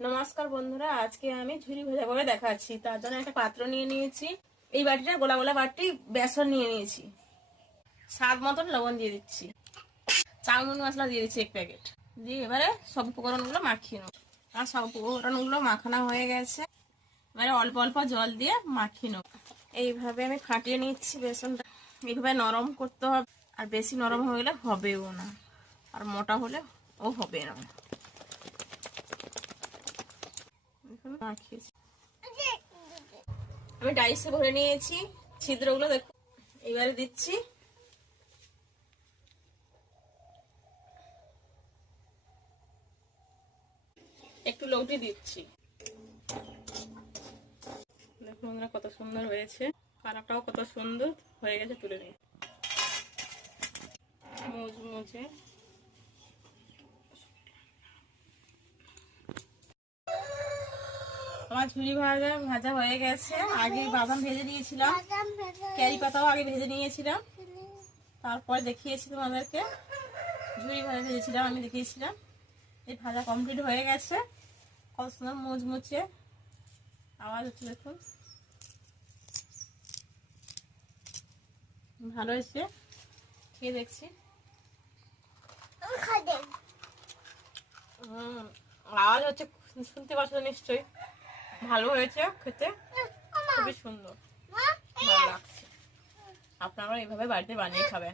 নমস্কার বন্ধুরা, আজকে আমি ঝুরি ভাজা করে দেখাচ্ছি। তার জন্য একটা পাত্র নিয়ে নিয়েছি। এই বাটিটা গোলা গোলা বাটি বেসন নিয়ে নিয়েছি। স্বাদ মতন লবণ দিয়ে দিচ্ছি, চাউমিন মশলা দিয়ে দিচ্ছি 1 প্যাকেট দিয়ে এবারে সব উপকরণগুলো মাখিয়ে নেব। আর সব উপকরণগুলো মাখানো হয়ে গেছে। এবারে অল্প অল্প জল দিয়ে মাখিয়ে নেব। এইভাবে আমি ফাটিয়ে নিচ্ছি বেসনটা। এইভাবে নরম করতে হবে, আর বেশি নরম হলে হবেও না, আর মোটা হলে ও হবে না। আমি ডাইসে ভরে নিয়েছি ছিদ্রগুলো, দেখো। এবারে দিচ্ছি একটু লৌটি দিচ্ছি। দেখো বন্ধুরা, কত সুন্দর হয়েছে। কালারটাও কত সুন্দর হয়ে গেছে। তুলে নিই মুচমুচে। আমার ঝুরি ভাজা হয়ে গেছে। আগে বাদাম ভেজে নিয়েছিলাম, ক্যারি পাতাও আগে ভেজে নিয়েছিলাম, তারপরে দেখিয়েছি তোমাদেরকে। ঝুরি ভাজা ভেজেছিলাম, আমি দেখিয়েছিলাম। এই ভাজা কমপ্লিট হয়ে গেছে। কত সুন্দর মুচমুচে আওয়াজ হচ্ছে, দেখুন। ভালো হয়েছে, খেয়ে দেখছি। আওয়াজ হচ্ছে, শুনতে পাচ্ছ নিশ্চয়ই। ভালো হয়েছে খেতে, খুবই সুন্দর, ভালো লাগছে। আপনারা এইভাবে বাড়িতে বানিয়ে খাবেন।